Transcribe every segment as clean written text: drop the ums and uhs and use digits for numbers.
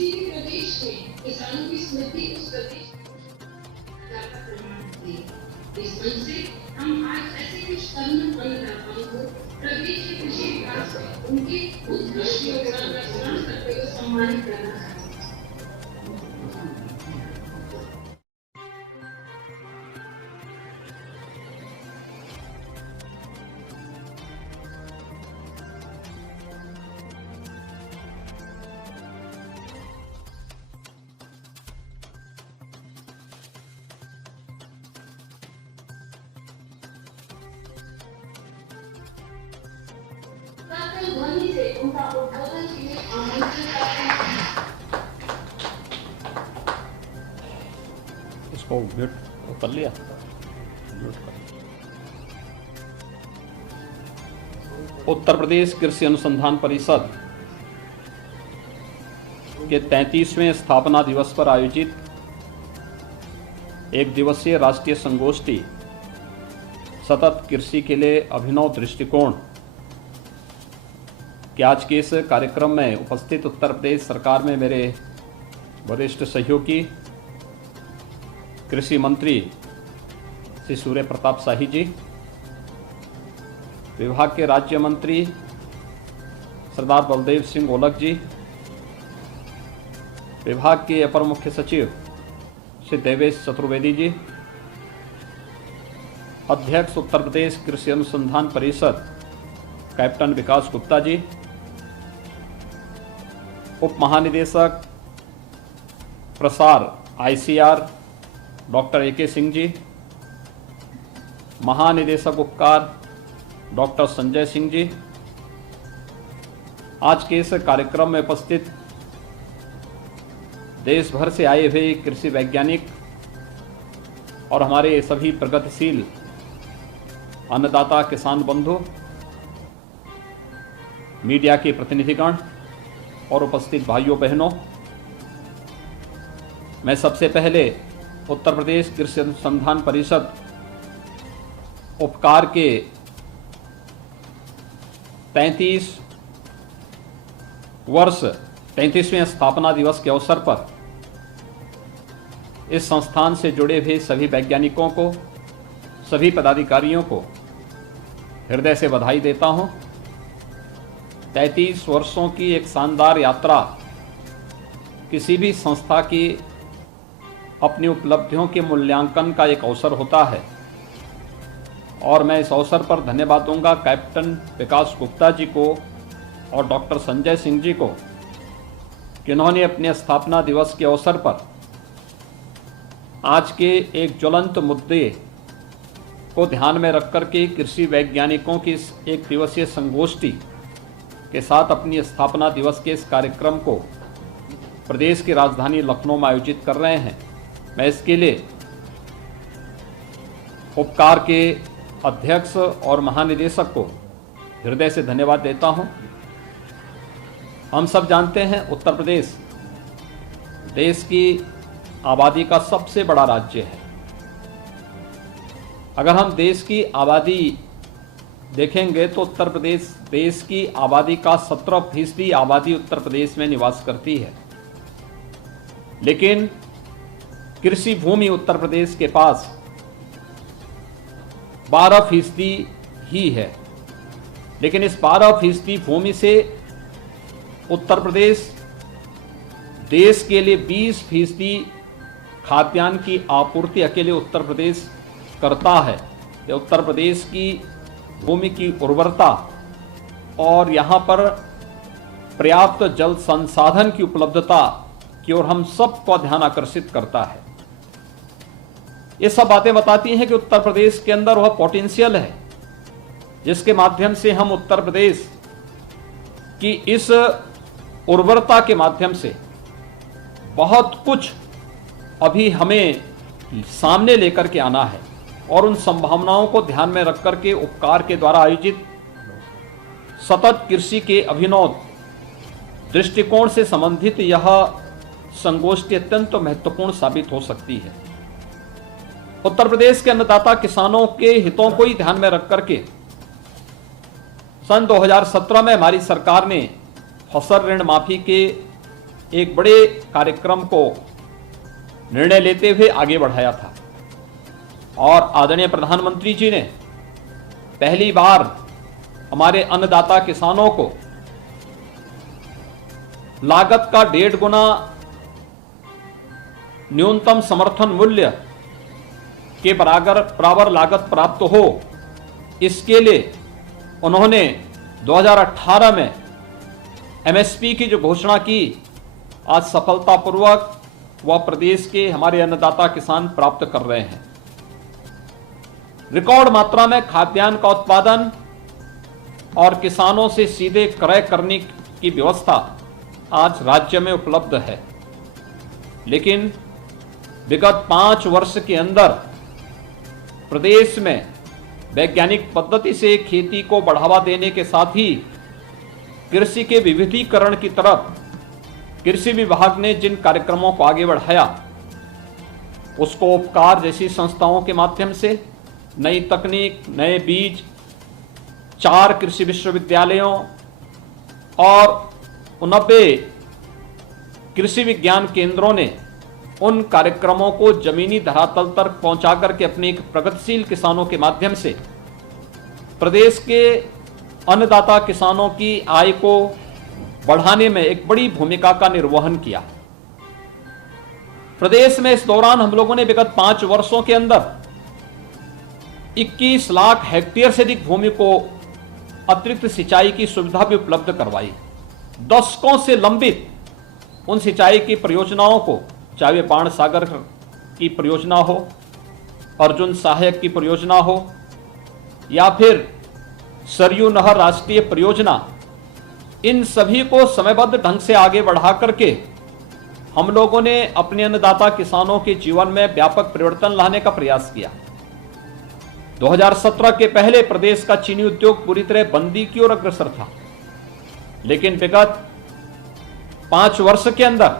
किसी भी प्रदेश में किसानों की स्मृति उस प्रदेश का प्रमाण होती है। इस मंच से हम आज ऐसे कुछ तरुण अन्नदाताओं को प्रदेश के कृषि विकास में उनके उत्कृष्ट योगदान का स्मरण करते हुए सम्मानित करना चाहते हैं। ध्वनि से उनका उद्बोधन के लिए आमंत्रित करते हैं। इसको म्यूट कर लिया, म्यूट कर। उत्तर प्रदेश कृषि अनुसंधान परिषद के 33वें स्थापना दिवस पर आयोजित एक दिवसीय राष्ट्रीय संगोष्ठी सतत कृषि के लिए अभिनव दृष्टिकोण कि आज के इस कार्यक्रम में उपस्थित उत्तर प्रदेश सरकार में मेरे वरिष्ठ सहयोगी कृषि मंत्री श्री सूर्य प्रताप शाही जी, विभाग के राज्य मंत्री सरदार बलदेव सिंह ओलख जी, विभाग के अपर मुख्य सचिव श्री देवेश चतुर्वेदी जी, अध्यक्ष उत्तर प्रदेश कृषि अनुसंधान परिषद कैप्टन विकास गुप्ता जी, उप महानिदेशक प्रसार ICR doctor AK Singh ji, महानिदेशक उपकार डॉक्टर संजय सिंह जी, आज के इस कार्यक्रम में उपस्थित देश भर से आए हुए कृषि वैज्ञानिक और हमारे सभी प्रगतिशील अन्नदाता किसान बंधु, मीडिया के प्रतिनिधिगण और उपस्थित भाइयों बहनों, मैं सबसे पहले उत्तर प्रदेश कृषि अनुसंधान परिषद उपकार के 33वें स्थापना दिवस के अवसर पर इस संस्थान से जुड़े हुए सभी वैज्ञानिकों को, सभी पदाधिकारियों को हृदय से बधाई देता हूं। 33 वर्षों की एक शानदार यात्रा किसी भी संस्था की अपनी उपलब्धियों के मूल्यांकन का एक अवसर होता है और मैं इस अवसर पर धन्यवाद दूंगा कैप्टन विकास गुप्ता जी को और डॉक्टर संजय सिंह जी को कि उन्होंने अपने स्थापना दिवस के अवसर पर आज के एक ज्वलंत मुद्दे को ध्यान में रखकर के कृषि वैज्ञानिकों की इस एक दिवसीय संगोष्ठी के साथ अपनी स्थापना दिवस के इस कार्यक्रम को प्रदेश की राजधानी लखनऊ में आयोजित कर रहे हैं। मैं इसके लिए उपकार के अध्यक्ष और महानिदेशक को हृदय से धन्यवाद देता हूं। हम सब जानते हैं उत्तर प्रदेश देश की आबादी का सबसे बड़ा राज्य है। अगर हम देश की आबादी देखेंगे तो उत्तर प्रदेश देश की आबादी का 17% आबादी उत्तर प्रदेश में निवास करती है, लेकिन कृषि भूमि उत्तर प्रदेश के पास 12% ही है। लेकिन इस 12% भूमि से उत्तर प्रदेश देश के लिए 20% खाद्यान्न की आपूर्ति अकेले उत्तर प्रदेश करता है। ये उत्तर प्रदेश की भूमि की उर्वरता और यहाँ पर पर्याप्त जल संसाधन की उपलब्धता की ओर हम सबको ध्यान आकर्षित करता है। ये सब बातें बताती हैं कि उत्तर प्रदेश के अंदर वह पोटेंशियल है जिसके माध्यम से हम उत्तर प्रदेश की इस उर्वरता के माध्यम से बहुत कुछ अभी हमें सामने लेकर के आना है और उन संभावनाओं को ध्यान में रख करके उपकार के द्वारा आयोजित सतत कृषि के अभिनव दृष्टिकोण से संबंधित यह संगोष्ठी अत्यंत महत्वपूर्ण साबित हो सकती है। उत्तर प्रदेश के अन्नदाता किसानों के हितों को ही ध्यान में रख करके सन 2017 में हमारी सरकार ने फसल ऋण माफी के एक बड़े कार्यक्रम को निर्णय लेते हुए आगे बढ़ाया था और आदरणीय प्रधानमंत्री जी ने पहली बार हमारे अन्नदाता किसानों को लागत का 1.5 गुना न्यूनतम समर्थन मूल्य के बराबर लागत प्राप्त हो, इसके लिए उन्होंने 2018 में एमएसपी की जो घोषणा की, आज सफलतापूर्वक वह प्रदेश के हमारे अन्नदाता किसान प्राप्त कर रहे हैं। रिकॉर्ड मात्रा में खाद्यान्न का उत्पादन और किसानों से सीधे क्रय करने की व्यवस्था आज राज्य में उपलब्ध है, लेकिन विगत 5 वर्ष के अंदर प्रदेश में वैज्ञानिक पद्धति से खेती को बढ़ावा देने के साथ ही कृषि के विविधीकरण की तरफ कृषि विभाग ने जिन कार्यक्रमों को आगे बढ़ाया, उसको उपकार जैसी संस्थाओं के माध्यम से नई तकनीक, नए बीज, 4 कृषि विश्वविद्यालयों और 90 कृषि विज्ञान केंद्रों ने उन कार्यक्रमों को जमीनी धरातल तक पहुंचा करके अपने एक प्रगतिशील किसानों के माध्यम से प्रदेश के अन्नदाता किसानों की आय को बढ़ाने में एक बड़ी भूमिका का निर्वहन किया। प्रदेश में इस दौरान हम लोगों ने विगत 5 वर्षों के अंदर 21 लाख हेक्टेयर से अधिक भूमि को अतिरिक्त सिंचाई की सुविधा भी उपलब्ध करवाई। दशकों से लंबित उन सिंचाई की परियोजनाओं को, चाहे वे बाण सागर की परियोजना हो, अर्जुन सहायक की परियोजना हो या फिर सरयू नहर राष्ट्रीय परियोजना, इन सभी को समयबद्ध ढंग से आगे बढ़ा करके हम लोगों ने अपने अन्नदाता किसानों के जीवन में व्यापक परिवर्तन लाने का प्रयास किया। 2017 के पहले प्रदेश का चीनी उद्योग पूरी तरह बंदी की ओर अग्रसर था, लेकिन विगत 5 वर्ष के अंदर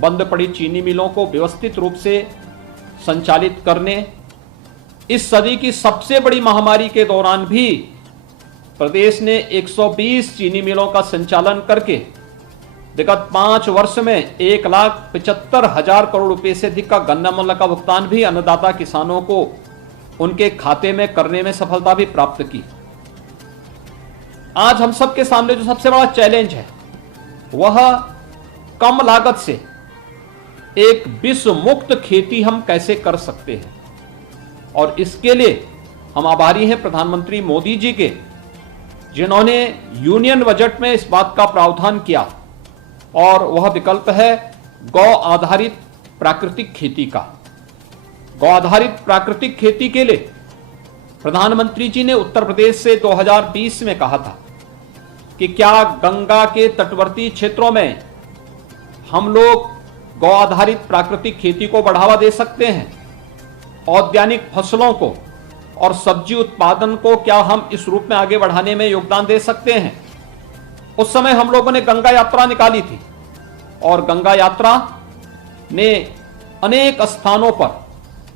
बंद पड़ी चीनी मिलों को व्यवस्थित रूप से संचालित करने, इस सदी की सबसे बड़ी महामारी के दौरान भी प्रदेश ने 120 चीनी मिलों का संचालन करके विगत 5 वर्ष में 1,75,000 करोड़ रुपए से अधिक का गन्ना मूल्य का भुगतान भी अन्नदाता किसानों को उनके खाते में करने में सफलता भी प्राप्त की। आज हम सबके सामने जो सबसे बड़ा चैलेंज है वह कम लागत से एक विश्व मुक्त खेती हम कैसे कर सकते हैं, और इसके लिए हम आभारी हैं प्रधानमंत्री मोदी जी के, जिन्होंने यूनियन बजट में इस बात का प्रावधान किया और वह विकल्प है गौ आधारित प्राकृतिक खेती का। गौ आधारित प्राकृतिक खेती के लिए प्रधानमंत्री जी ने उत्तर प्रदेश से 2020 में कहा था कि क्या गंगा के तटवर्ती क्षेत्रों में हम लोग गौ आधारित प्राकृतिक खेती को बढ़ावा दे सकते हैं, औद्यानिक फसलों को और सब्जी उत्पादन को क्या हम इस रूप में आगे बढ़ाने में योगदान दे सकते हैं। उस समय हम लोगों ने गंगा यात्रा निकाली थी और गंगा यात्रा ने अनेक स्थानों पर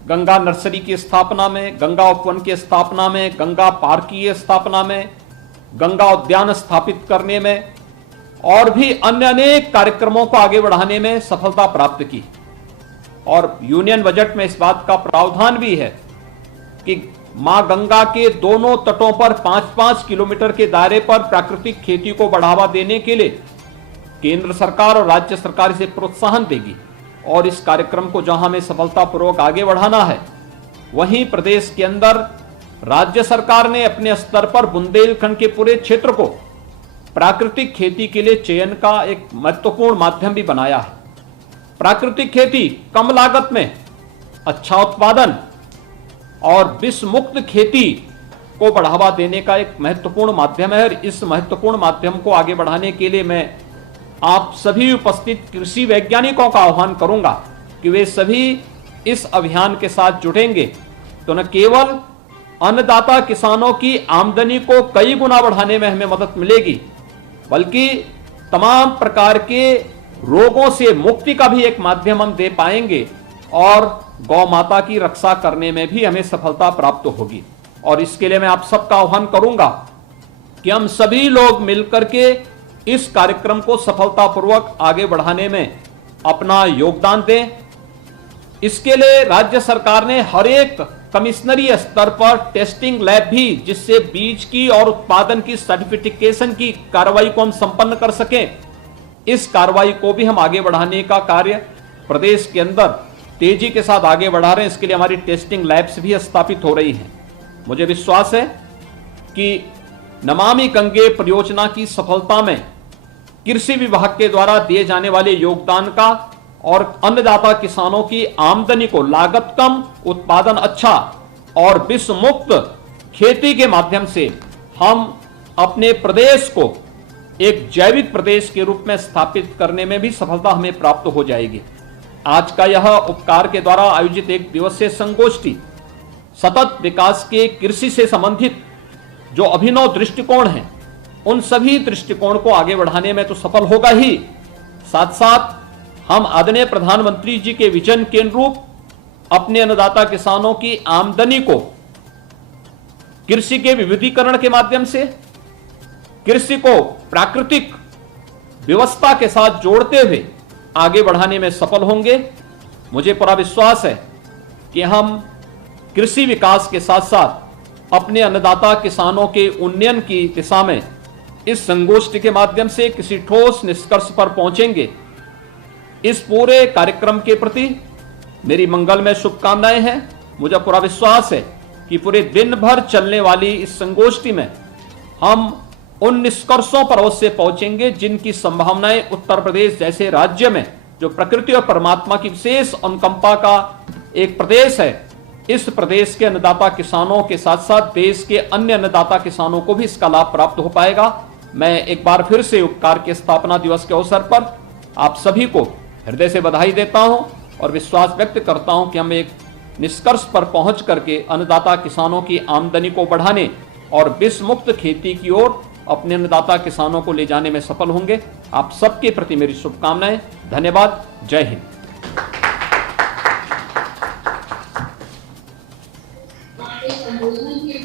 गंगा नर्सरी की स्थापना में, गंगा उपवन की स्थापना में, गंगा पार्क की स्थापना में, गंगा उद्यान स्थापित करने में और भी अन्य अनेक कार्यक्रमों को आगे बढ़ाने में सफलता प्राप्त की। और यूनियन बजट में इस बात का प्रावधान भी है कि मां गंगा के दोनों तटों पर 5-5 किलोमीटर के दायरे पर प्राकृतिक खेती को बढ़ावा देने के लिए केंद्र सरकार और राज्य सरकार इसे प्रोत्साहन देगी। और इस कार्यक्रम को जहां हमें सफलतापूर्वक आगे बढ़ाना है, वहीं प्रदेश के अंदर राज्य सरकार ने अपने स्तर पर बुंदेलखंड के पूरे क्षेत्र को प्राकृतिक खेती के लिए चयन का एक महत्वपूर्ण माध्यम भी बनाया है। प्राकृतिक खेती कम लागत में अच्छा उत्पादन और विष मुक्त खेती को बढ़ावा देने का एक महत्वपूर्ण माध्यम है। और इस महत्वपूर्ण माध्यम को आगे बढ़ाने के लिए मैं आप सभी उपस्थित कृषि वैज्ञानिकों का आह्वान करूंगा कि वे सभी इस अभियान के साथ जुटेंगे तो न केवल अन्नदाता किसानों की आमदनी को कई गुना बढ़ाने में हमें मदद मिलेगी, बल्कि तमाम प्रकार के रोगों से मुक्ति का भी एक माध्यम हम दे पाएंगे और गौ माता की रक्षा करने में भी हमें सफलता प्राप्त होगी। और इसके लिए मैं आप सबका आह्वान करूंगा कि हम सभी लोग मिलकर के इस कार्यक्रम को सफलतापूर्वक आगे बढ़ाने में अपना योगदान दें। इसके लिए राज्य सरकार ने हर एक कमिश्नरी स्तर पर टेस्टिंग लैब भी, जिससे बीज की और उत्पादन की सर्टिफिकेशन की कार्रवाई को हम संपन्न कर सकें, इस कार्रवाई को भी हम आगे बढ़ाने का कार्य प्रदेश के अंदर तेजी के साथ आगे बढ़ा रहे हैं। इसके लिए हमारी टेस्टिंग लैब्स भी स्थापित हो रही हैं। मुझे विश्वास है कि नमामि गंगे परियोजना की सफलता में कृषि विभाग के द्वारा दिए जाने वाले योगदान का और अन्नदाता किसानों की आमदनी को लागत कम, उत्पादन अच्छा और विष मुक्त खेती के माध्यम से हम अपने प्रदेश को एक जैविक प्रदेश के रूप में स्थापित करने में भी सफलता हमें प्राप्त हो जाएगी। आज का यह उपकार के द्वारा आयोजित एक दिवसीय संगोष्ठी सतत विकास के कृषि से संबंधित जो अभिनव दृष्टिकोण हैं, उन सभी दृष्टिकोण को आगे बढ़ाने में तो सफल होगा ही, साथ साथ हम आदरणीय प्रधानमंत्री जी के विजन के अनुरूप अपने अन्नदाता किसानों की आमदनी को कृषि के विविधीकरण के माध्यम से, कृषि को प्राकृतिक व्यवस्था के साथ जोड़ते हुए आगे बढ़ाने में सफल होंगे। मुझे पूरा विश्वास है कि हम कृषि विकास के साथ साथ अपने अन्नदाता किसानों के उन्नयन की दिशा में इस संगोष्ठी के माध्यम से किसी ठोस निष्कर्ष पर पहुंचेंगे। इस पूरे कार्यक्रम के प्रति मेरी मंगलमय शुभकामनाएं हैं। मुझे पूरा विश्वास है कि पूरे दिन भर चलने वाली इस संगोष्ठी में हम उन निष्कर्षों पर अवश्य पहुंचेंगे जिनकी संभावनाएं उत्तर प्रदेश जैसे राज्य में, जो प्रकृति और परमात्मा की विशेष अनुकंपा का एक प्रदेश है, इस प्रदेश के अन्नदाता किसानों के साथ साथ देश के अन्य अन्नदाता किसानों को भी इसका लाभ प्राप्त हो पाएगा। मैं एक बार फिर से उपकार के स्थापना दिवस के अवसर पर आप सभी को हृदय से बधाई देता हूं और विश्वास व्यक्त करता हूं कि हम एक निष्कर्ष पर पहुंच करके अन्नदाता किसानों की आमदनी को बढ़ाने और विष मुक्त खेती की ओर अपने अन्नदाता किसानों को ले जाने में सफल होंगे। आप सबके प्रति मेरी शुभकामनाएं। धन्यवाद। जय हिंद। संबोधन के